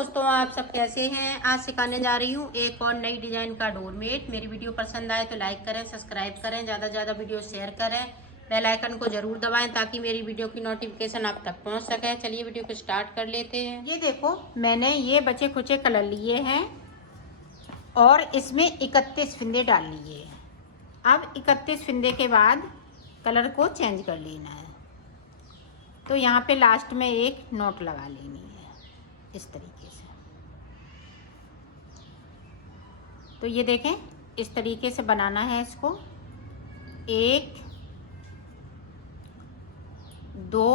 दोस्तों, आप सब कैसे हैं। आज सिखाने जा रही हूँ एक और नई डिजाइन का डोरमेट। मेरी वीडियो पसंद आए तो लाइक करें, सब्सक्राइब करें, ज़्यादा से ज़्यादा वीडियो शेयर करें, बेल आइकन को जरूर दबाएं ताकि मेरी वीडियो की नोटिफिकेशन आप तक पहुँच सके। चलिए वीडियो को स्टार्ट कर लेते हैं। ये देखो, मैंने ये बचे खुचे कलर लिए हैं और इसमें 31 फिंदे डाल लिए हैं। अब 31 फिंदे के बाद कलर को चेंज कर लेना है। तो यहाँ पे लास्ट में एक नोट लगा लेनी है इस तरीके से। तो ये देखें, इस तरीके से बनाना है इसको। 1 2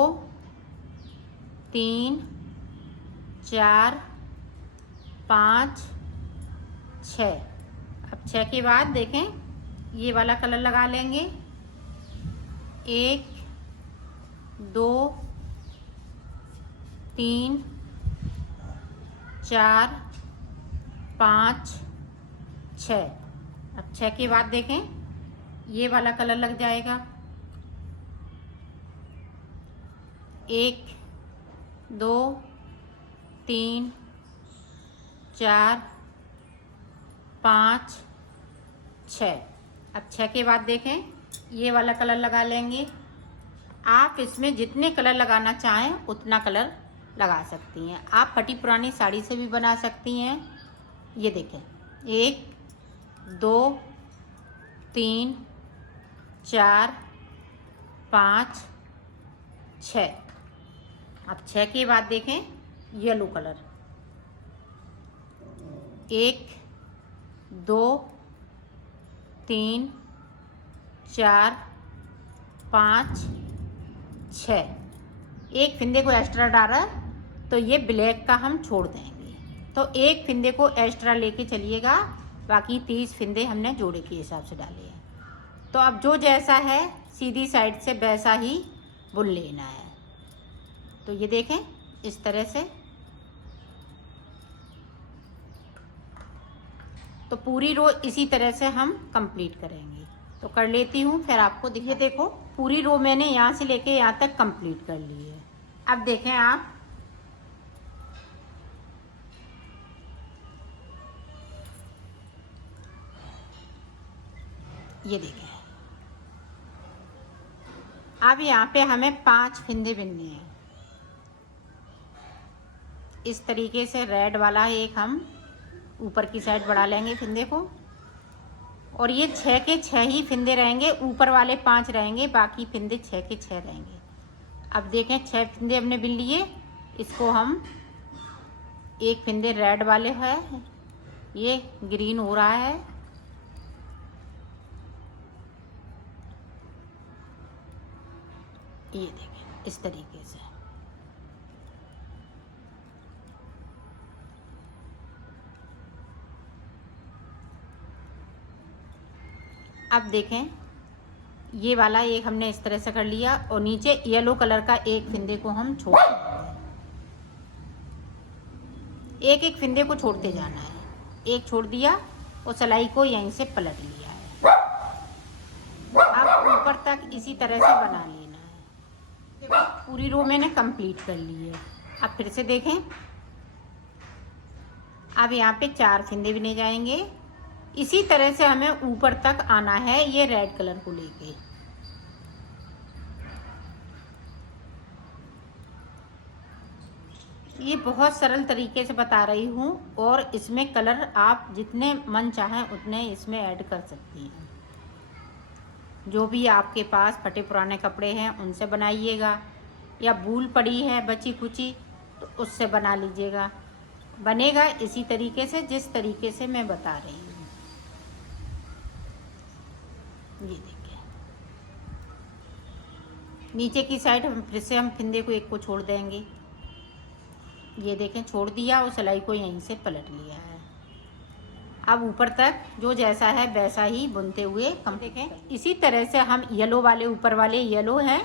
3 4 5 6। अब 6 के बाद देखें, ये वाला कलर लगा लेंगे। 1 2 3 4 5 6। अब 6 के बाद देखें, ये वाला कलर लग जाएगा। 1 2 3 4 5 6। अब 6 के बाद देखें, ये वाला कलर लगा लेंगे। आप इसमें जितने कलर लगाना चाहें उतना कलर लगा सकती हैं। आप फटी पुरानी साड़ी से भी बना सकती हैं। ये देखें, 1 2 3 4 5 6। अब 6 के बाद देखें, येलो कलर। 1 2 3 4 5 6। एक फिंदे को एक्स्ट्रा डाला तो ये ब्लैक का हम छोड़ देंगे। तो एक फिंदे को एक्स्ट्रा लेके चलिएगा, बाकी 30 फिंदे हमने जोड़े के हिसाब से डाले हैं। तो अब जो जैसा है सीधी साइड से वैसा ही बुन लेना है। तो ये देखें, इस तरह से। तो पूरी रो इसी तरह से हम कंप्लीट करेंगे। तो कर लेती हूँ, फिर आपको देखिए। देखो, पूरी रो मैंने यहाँ से लेके यहाँ तक कंप्लीट कर ली है। अब देखें आप, ये देखें। अब यहाँ पे हमें 5 फिंदे बिनने हैं। इस तरीके से रेड वाला एक हम ऊपर की साइड बढ़ा लेंगे फिंदे को। और ये 6 के 6 ही फिंदे रहेंगे, ऊपर वाले 5 रहेंगे, बाकी फिंदे 6 के 6 रहेंगे। अब देखें, 6 फिंदे हमने बिन लिए। इसको हम एक फिंदे रेड वाले है, ये ग्रीन हो रहा है। ये देखें, इस तरीके से। अब देखें, ये वाला एक हमने इस तरह से कर लिया और नीचे येलो कलर का एक फिंदे को हम छोड़ देंगे। एक एक फिंदे को छोड़ते जाना है। एक छोड़ दिया और सिलाई को यहीं से पलट लिया है। अब ऊपर तक इसी तरह से बना लेना है। पूरी रो मैंने कंप्लीट कर ली है। अब फिर से देखें, अब यहाँ पे 4 फिंदे बिने जाएंगे। इसी तरह से हमें ऊपर तक आना है, ये रेड कलर को लेके। ये बहुत सरल तरीके से बता रही हूँ और इसमें कलर आप जितने मन चाहें उतने इसमें ऐड कर सकती हैं। जो भी आपके पास फटे पुराने कपड़े हैं उनसे बनाइएगा, या वूल पड़ी है बची कुची तो उससे बना लीजिएगा। बनेगा इसी तरीके से जिस तरीके से मैं बता रही हूँ। ये देखिए, नीचे की साइड हम फिर से फिंदे को एक को छोड़ देंगे। ये देखें, छोड़ दिया और सिलाई को यहीं से पलट लिया है। अब ऊपर तक जो जैसा है वैसा ही बुनते हुए हम देखें। इसी तरह से हम येलो वाले, ऊपर वाले येलो हैं,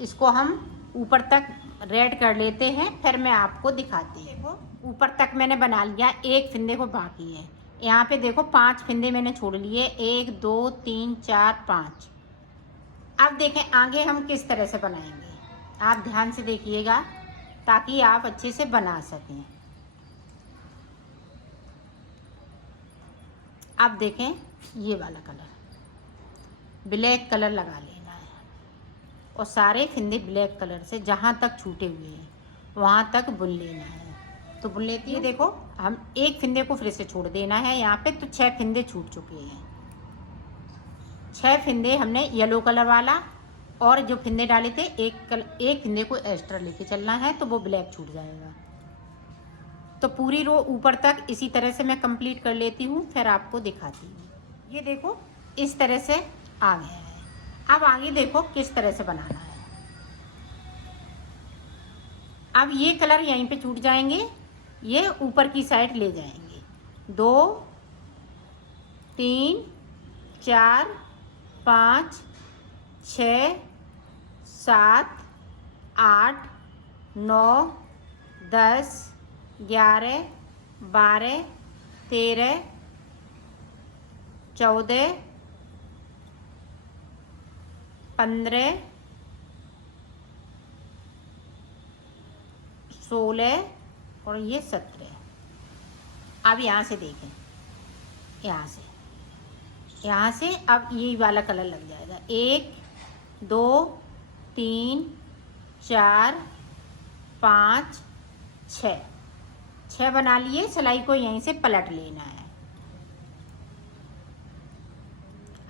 इसको हम ऊपर तक रेड कर लेते हैं, फिर मैं आपको दिखाती हूँ। देखो, ऊपर तक मैंने बना लिया, एक फिंदे को बाकी है। यहाँ पे देखो 5 फिंदे मैंने छोड़ लिए, 1 2 3 4 5। अब देखें आगे हम किस तरह से बनाएंगे, आप ध्यान से देखिएगा ताकि आप अच्छे से बना सकें। अब देखें ये वाला कलर, ब्लैक कलर लगा लेना है और सारे फिंदे ब्लैक कलर से जहाँ तक छूटे हुए हैं वहाँ तक बुन लेना है। तो बुन लेती है। देखो हम एक फिंदे को फिर से छोड़ देना है यहाँ पे, तो 6 फिंदे छूट चुके हैं। 6 फिंदे हमने येलो कलर वाला और जो फिंदे डाले थे एक फिंदे को एक्स्ट्रा लेके चलना है, तो वो ब्लैक छूट जाएगा। तो पूरी रो ऊपर तक इसी तरह से मैं कंप्लीट कर लेती हूँ, फिर आपको दिखाती हूँ। ये देखो इस तरह से आ गया है। अब आगे देखो किस तरह से बनाना है। अब ये कलर यहीं पे छूट जाएंगे, ये ऊपर की साइड ले जाएंगे। 2 3 4 5 6 7 8 9 10 11 12 13 14 15 16 और ये 17। अब यहाँ से देखें, यहाँ से अब ये वाला कलर लग जाएगा। 1 2 3 4 5 6 बना लिए। सिलाई को यहीं से पलट लेना है।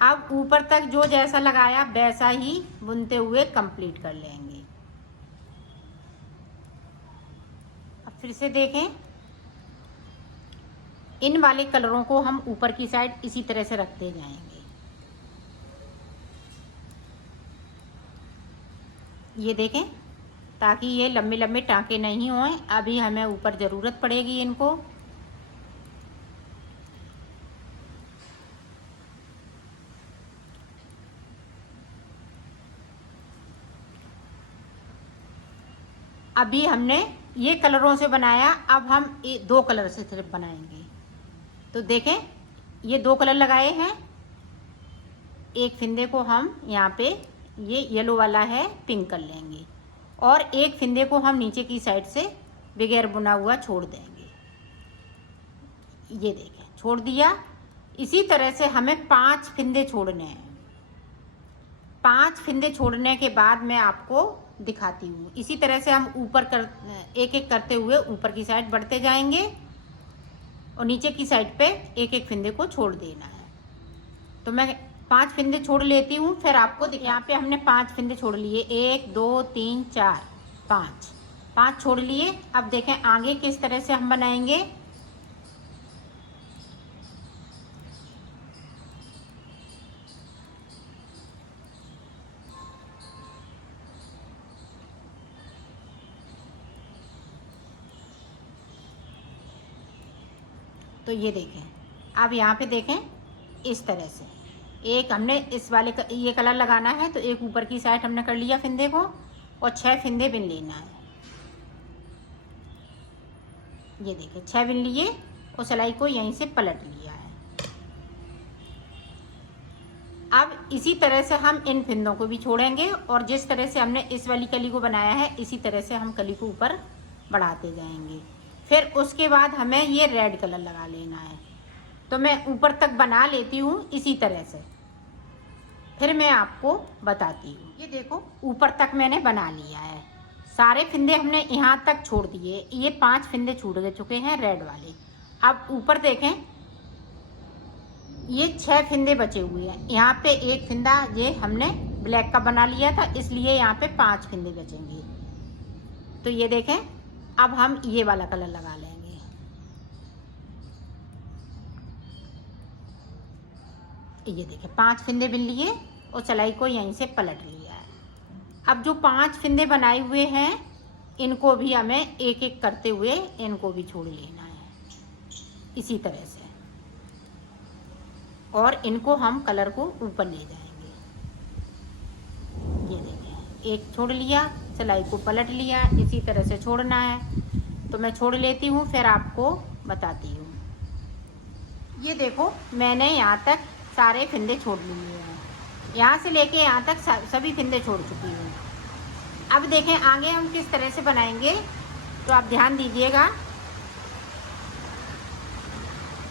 अब ऊपर तक जो जैसा लगाया वैसा ही बुनते हुए कंप्लीट कर लेंगे। अब फिर से देखें, इन वाले कलरों को हम ऊपर की साइड इसी तरह से रखते जाएंगे। ये देखें, ताकि ये लंबे लंबे टाँके नहीं हों। अभी हमें ऊपर ज़रूरत पड़ेगी इनको। अभी हमने ये कलरों से बनाया, अब हम 2 कलर से सिर्फ बनाएंगे। तो देखें, ये 2 कलर लगाए हैं। एक फिंदे को हम यहाँ पे ये येलो वाला है पिंक कर लेंगे और एक फिंदे को हम नीचे की साइड से बगैर बुना हुआ छोड़ देंगे। ये देखें, छोड़ दिया। इसी तरह से हमें 5 फिंदे छोड़ने हैं। 5 फिंदे छोड़ने के बाद मैं आपको दिखाती हूँ। इसी तरह से हम ऊपर एक एक करते हुए ऊपर की साइड बढ़ते जाएंगे और नीचे की साइड पे एक एक फिंदे को छोड़ देना है। तो मैं 5 फिंदे छोड़ लेती हूँ, फिर आपको यहाँ पे हमने 5 फिंदे छोड़ लिए। 1 2 3 4 5 छोड़ लिए। अब देखें आगे किस तरह से हम बनाएंगे। तो ये देखें, अब यहाँ पे देखें इस तरह से एक हमने इस वाले ये कलर लगाना है, तो एक ऊपर की साइड हमने कर लिया फिंदे को और 6 फिंदे बिन लेना है। ये देखें 6 बिन लिए और सिलाई को यहीं से पलट लिया है। अब इसी तरह से हम इन फिंदों को भी छोड़ेंगे और जिस तरह से हमने इस वाली कली को बनाया है इसी तरह से हम कली को ऊपर बढ़ाते जाएंगे। फिर उसके बाद हमें ये रेड कलर लगा लेना है। तो मैं ऊपर तक बना लेती हूँ इसी तरह से, फिर मैं आपको बताती हूँ। ये देखो ऊपर तक मैंने बना लिया है। सारे फिंदे हमने यहाँ तक छोड़ दिए। ये 5 फिंदे छूट गए चुके हैं रेड वाले। अब ऊपर देखें, ये 6 फिंदे बचे हुए हैं। यहाँ पे एक फिंदा ये हमने ब्लैक का बना लिया था, इसलिए यहाँ पे 5 फिंदे बचेंगे। तो ये देखें, अब हम ये वाला कलर लगा लेंगे। ये देखें 5 फिंदे बिन लिए और सिलाई को यहीं से पलट लिया है। अब जो 5 फिंदे बनाए हुए हैं इनको भी हमें एक एक करते हुए इनको भी छोड़ लेना है इसी तरह से, और इनको हम कलर को ऊपर ले जाएंगे। ये देखें एक छोड़ लिया, सिलाई को पलट लिया, इसी तरह से छोड़ना है। तो मैं छोड़ लेती हूँ, फिर आपको बताती हूँ। ये देखो मैंने यहाँ तक सारे फिंदे छोड़ लिए हैं। यहाँ से लेके यहाँ तक सभी फिंदे छोड़ चुकी हूँ। अब देखें आगे हम किस तरह से बनाएंगे, तो आप ध्यान दीजिएगा।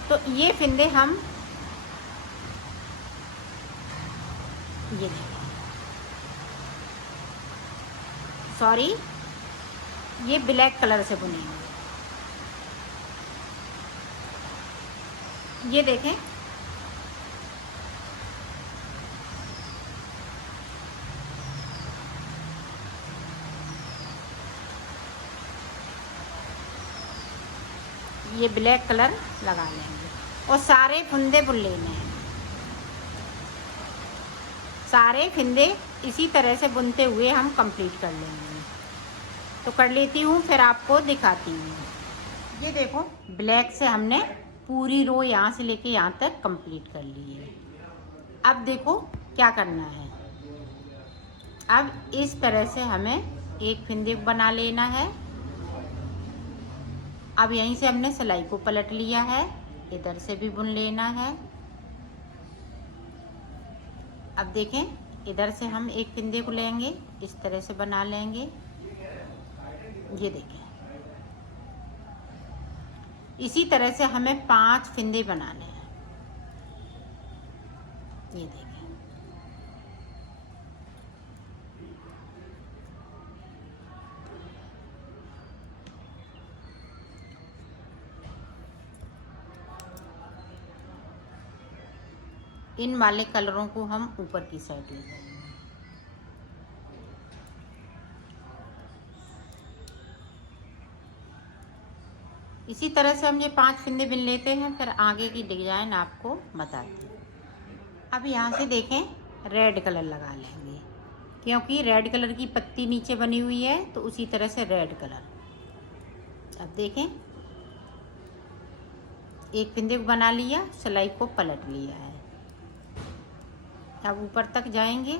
तो ये फिंदे हम ये देखिए, सॉरी, ये ब्लैक कलर से बुनेंगे। ये देखें, ये ब्लैक कलर लगा लेंगे और सारे फंदे बुन लेने हैं। सारे फंदे इसी तरह से बुनते हुए हम कंप्लीट कर लेंगे। तो कर लेती हूँ, फिर आपको दिखाती हूँ। ये देखो, ब्लैक से हमने पूरी रो यहाँ से लेके यहाँ तक कंप्लीट कर ली है। अब देखो क्या करना है। अब इस तरह से हमें एक फंदे बना लेना है। अब यहीं से हमने सिलाई को पलट लिया है, इधर से भी बुन लेना है। अब देखें, इधर से हम एक फंदे को लेंगे, इस तरह से बना लेंगे। ये देखें, इसी तरह से हमें 5 फंदे बनाने हैं। ये देखें, इन वाले कलरों को हम ऊपर की साइड ले जाएंगे। इसी तरह से हम ये 5 फंदे बिन लेते हैं, फिर आगे की डिजाइन आपको बताते हैं। अब यहाँ से देखें, रेड कलर लगा लेंगे, क्योंकि रेड कलर की पत्ती नीचे बनी हुई है, तो उसी तरह से रेड कलर। अब देखें, एक फंदे को बना लिया, सिलाई को पलट लिया है। अब ऊपर तक जाएंगे।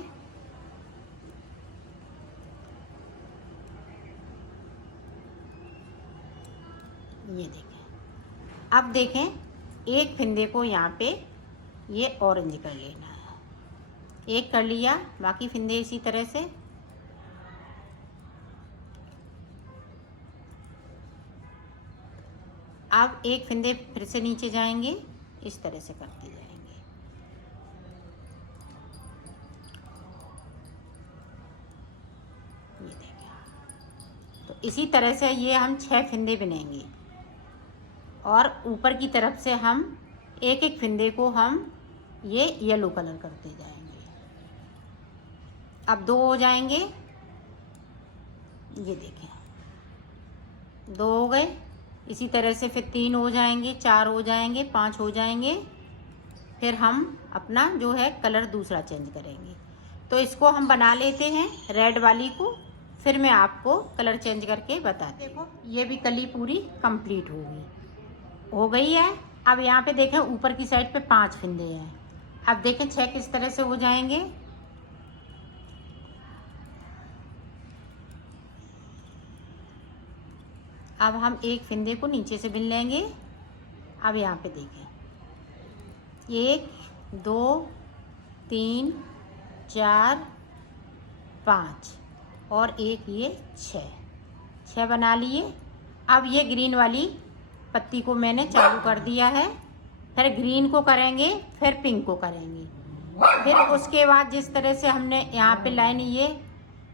ये देखें, अब देखें, एक फंदे को यहाँ पे ये ऑरेंज कर लेना है। एक कर लिया, बाकी फंदे इसी तरह से। अब एक फंदे फिर से नीचे जाएंगे, इस तरह से करते जाएंगे। ये देखें, तो इसी तरह से ये हम 6 फंदे बुनेंगे और ऊपर की तरफ से हम एक एक फंदे को हम ये येलो कलर करते जाएंगे। अब 2 हो जाएंगे। ये देखें, 2 हो गए। इसी तरह से फिर 3 हो जाएंगे, 4 हो जाएंगे, 5 हो जाएंगे। फिर हम अपना जो है कलर दूसरा चेंज करेंगे। तो इसको हम बना लेते हैं, रेड वाली को, फिर मैं आपको कलर चेंज करके बताती हूँ। देखो, ये भी कली पूरी कंप्लीट हो गई है। अब यहाँ पे देखें, ऊपर की साइड पे 5 फंदे हैं। अब देखें 6 किस तरह से हो जाएंगे। अब हम एक फंदे को नीचे से बिन लेंगे। अब यहाँ पे देखें, 1 2 3 4 5 और एक ये 6 बना लिए। अब ये ग्रीन वाली पत्ती को मैंने चालू कर दिया है, फिर ग्रीन को करेंगे, फिर पिंक को करेंगे। फिर उसके बाद जिस तरह से हमने यहाँ पे लाइन ये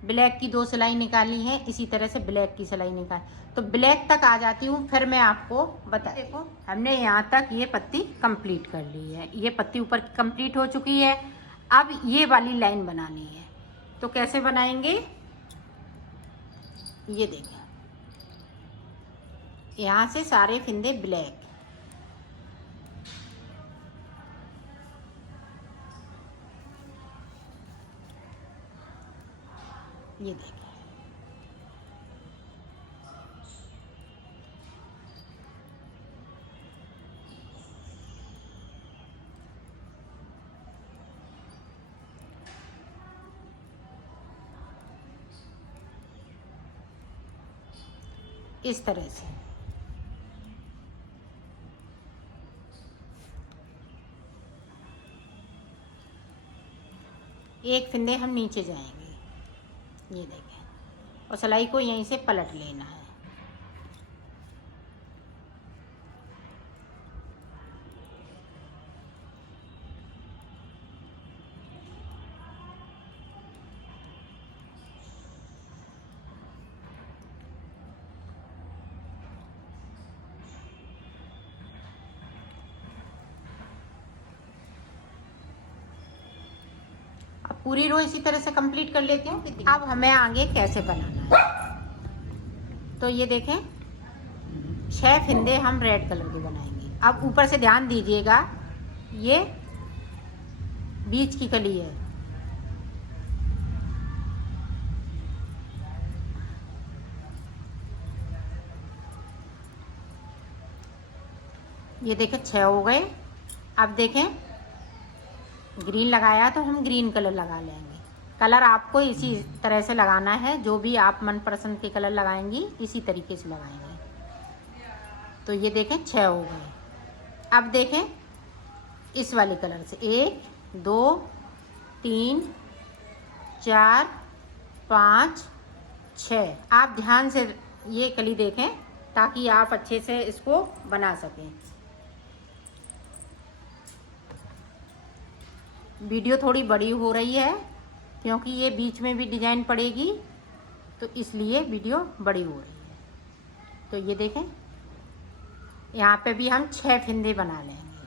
ब्लैक की 2 सिलाई निकाली है, इसी तरह से ब्लैक की सिलाई निकाल, तो ब्लैक तक आ जाती हूँ, फिर मैं आपको बता। देखो, हमने यहाँ तक ये पत्ती कंप्लीट कर ली है। ये पत्ती ऊपर की कंप्लीट हो चुकी है। अब ये वाली लाइन बनानी है, तो कैसे बनाएंगे। ये देखें, यहाँ से सारे फंदे ब्लैक, ये देखें, इस तरह से। एक फंदे हम नीचे जाएंगे, ये देखें, और सिलाई को यहीं से पलट लेना है। पूरी रो इसी तरह से कंप्लीट कर लेती हूँ। अब हमें आगे कैसे बनाना है, तो ये देखें 6 फिंदे हम रेड कलर के बनाएंगे। अब ऊपर से ध्यान दीजिएगा, ये बीच की कली है, ये देखें 6 हो गए। अब देखें ग्रीन लगाया तो हम ग्रीन कलर लगा लेंगे। कलर आपको इसी तरह से लगाना है, जो भी आप मनपसंद के कलर लगाएंगी इसी तरीके से लगाएंगे। तो ये देखें 6 हो गए। अब देखें इस वाले कलर से 1 2 3 4 5 6। आप ध्यान से ये कली देखें ताकि आप अच्छे से इसको बना सकें। वीडियो थोड़ी बड़ी हो रही है क्योंकि ये बीच में भी डिजाइन पड़ेगी, तो इसलिए वीडियो बड़ी हो रही है। तो ये देखें यहाँ पे भी हम 6 फिंदे बना लेंगे।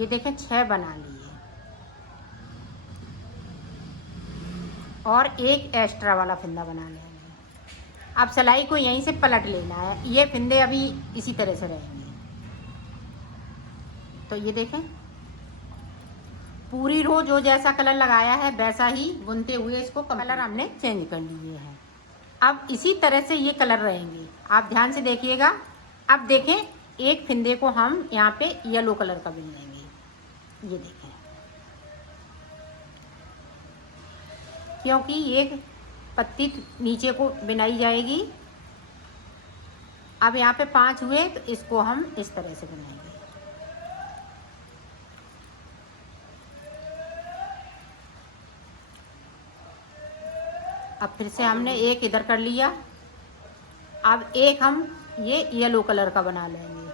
ये देखें 6 बना लिए और एक एक्स्ट्रा वाला फिंदा बना लेंगे। अब सिलाई को यहीं से पलट लेना है। ये फिंदे अभी इसी तरह से रहेंगे। तो ये देखें पूरी रो जो जैसा कलर लगाया है वैसा ही बुनते हुए इसको कलर हमने चेंज कर लिए हैं। अब इसी तरह से ये कलर रहेंगे, आप ध्यान से देखिएगा। अब देखें एक फिंदे को हम यहाँ पे येलो कलर का बुन लेंगे। ये देखें, क्योंकि एक पत्ती नीचे को बिनाई जाएगी। अब यहाँ पे 5 हुए तो इसको हम इस तरह से बनाएंगे। अब फिर से हमने एक इधर कर लिया। अब एक हम ये येलो कलर का बना लेंगे।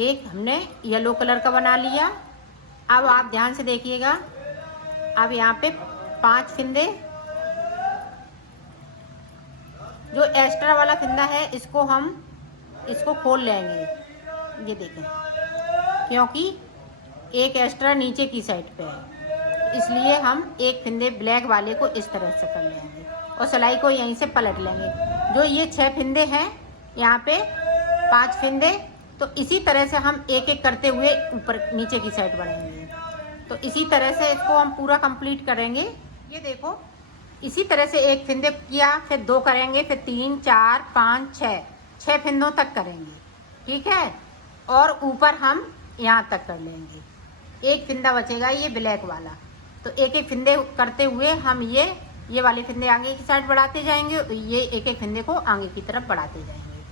एक हमने येलो कलर का बना लिया। अब आप ध्यान से देखिएगा, अब यहाँ पे 5 फिंदे, जो एक्स्ट्रा वाला फिंदा है इसको खोल लेंगे। ये देखें, क्योंकि एक एक्स्ट्रा नीचे की साइड पे है, इसलिए हम एक फिंदे ब्लैक वाले को इस तरह से कर लेंगे और सिलाई को यहीं से पलट लेंगे। जो ये 6 फिंदे हैं, यहाँ पे 5 फिंदे, तो इसी तरह से हम एक एक करते हुए ऊपर नीचे की साइड बढ़ेंगे। तो इसी तरह से इसको हम पूरा कंप्लीट करेंगे। ये देखो इसी तरह से एक फिंदे किया, फिर 2 करेंगे, फिर 3 4 5 6 फिंदों तक करेंगे, ठीक है। और ऊपर हम यहाँ तक कर लेंगे। एक फिंदा बचेगा ये ब्लैक वाला, तो एक एक फिंदे करते हुए हम ये वाले फिंदे आगे की साइड बढ़ाते जाएंगे, ये एक एक फिंदे को आगे की तरफ बढ़ाते जाएंगे।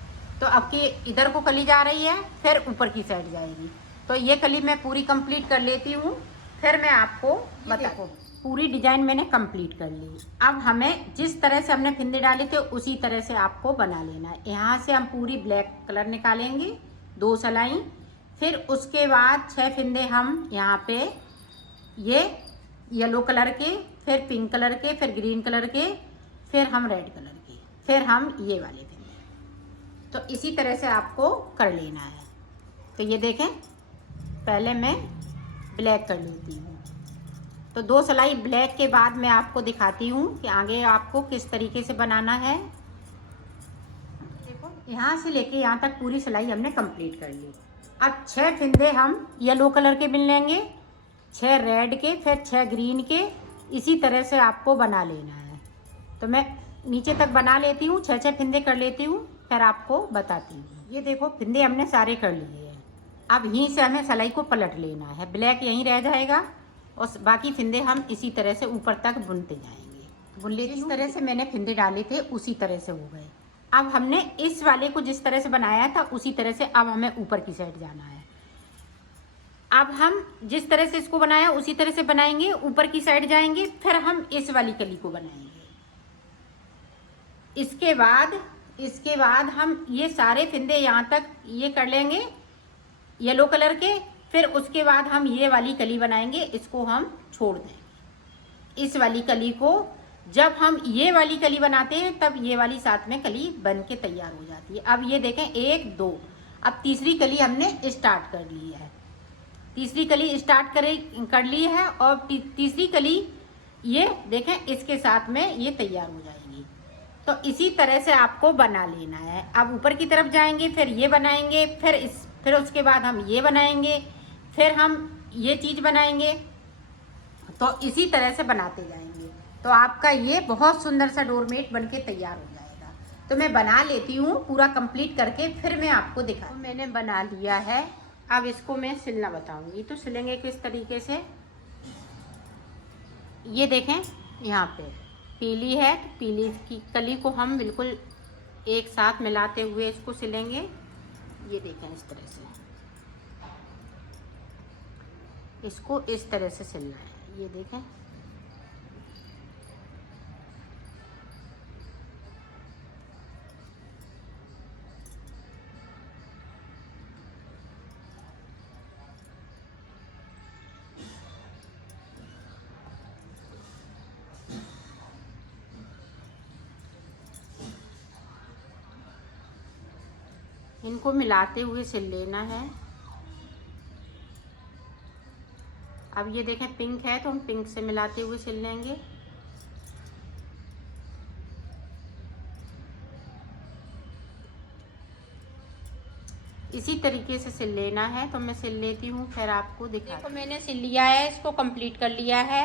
तो अब की इधर को कली जा रही है, फिर ऊपर की साइड जाएगी। तो ये कली मैं पूरी कंप्लीट कर लेती हूँ, फिर मैं आपको बताऊँ। पूरी डिजाइन मैंने कंप्लीट कर ली। अब हमें जिस तरह से हमने फिंदे डाले थे उसी तरह से आपको बना लेना है। यहाँ से हम पूरी ब्लैक कलर निकालेंगे, 2 सिलाई, फिर उसके बाद 6 फिंदे हम यहाँ पे ये येलो कलर के, फिर पिंक कलर के, फिर ग्रीन कलर के, फिर हम रेड कलर के, फिर हम ये वाले फिंदे। तो इसी तरह से आपको कर लेना है। तो ये देखें, पहले मैं ब्लैक कर लेती हूँ। तो 2 सिलाई ब्लैक के बाद मैं आपको दिखाती हूँ कि आगे आपको किस तरीके से बनाना है। देखो यहाँ से लेके यहाँ तक पूरी सिलाई हमने कंप्लीट कर ली। अब 6 फिंदे हम येलो कलर के बिन लेंगे, 6 रेड के, फिर 6 ग्रीन के। इसी तरह से आपको बना लेना है। तो मैं नीचे तक बना लेती हूँ, 6 फिंदे कर लेती हूँ, फिर आपको बताती हूँ। ये देखो फिंदे हमने सारे कर लिए हैं। अब यहीं से हमें सिलाई को पलट लेना है, ब्लैक यहीं रह जाएगा और बाकी फिंदे हम इसी तरह से ऊपर तक बुनते जाएंगे। बुन लेती हूँ। जिस तरह से मैंने फिंदे डाले थे उसी तरह से हो गए। अब हमने इस वाले को जिस तरह से बनाया था उसी तरह से अब hमें ऊपर की साइड जाना है। अब हम जिस तरह से इसको बनाया उसी तरह से बनाएंगे, ऊपर की साइड जाएंगे, फिर हम इस वाली कली को बनाएंगे। इसके बाद हम ये सारे फिंदे यहाँ तक ये कर लेंगे येलो कलर के, फिर उसके बाद हम ये वाली कली बनाएंगे, इसको हम छोड़ देंगे। इस वाली कली को जब हम ये वाली कली बनाते हैं तब ये वाली साथ में कली बन के तैयार हो जाती है। अब ये देखें 1 2, अब तीसरी कली हमने स्टार्ट कर ली है। तीसरी कली स्टार्ट कर ली है और तीसरी कली ये देखें इसके साथ में ये तैयार हो जाएगी। तो इसी तरह से आपको बना लेना है। अब ऊपर की तरफ जाएंगे, फिर ये बनाएंगे, फिर उसके बाद हम ये बनाएंगे, फिर हम ये चीज़ बनाएंगे। तो इसी तरह से बनाते जाएंगे तो आपका ये बहुत सुंदर सा डोरमेट बनके तैयार हो जाएगा। तो मैं बना लेती हूँ पूरा कंप्लीट करके, फिर मैं आपको दिखाऊँ। मैंने बना लिया है, अब इसको मैं सिलना बताऊंगी। तो सिलेंगे किस तरीके से, ये देखें यहाँ पे पीली है, तो पीली की कली को हम बिल्कुल एक साथ मिलाते हुए इसको सिलेंगे। ये देखें इस तरह से, इसको इस तरह से सिलना है। ये देखें इनको मिलाते हुए सिल लेना है। अब ये देखें पिंक है तो हम पिंक से मिलाते हुए सिल लेंगे। इसी तरीके से सिल लेना है। तो मैं सिल लेती हूँ, फिर आपको दिखा। तो मैंने सिल लिया है, इसको कंप्लीट कर लिया है।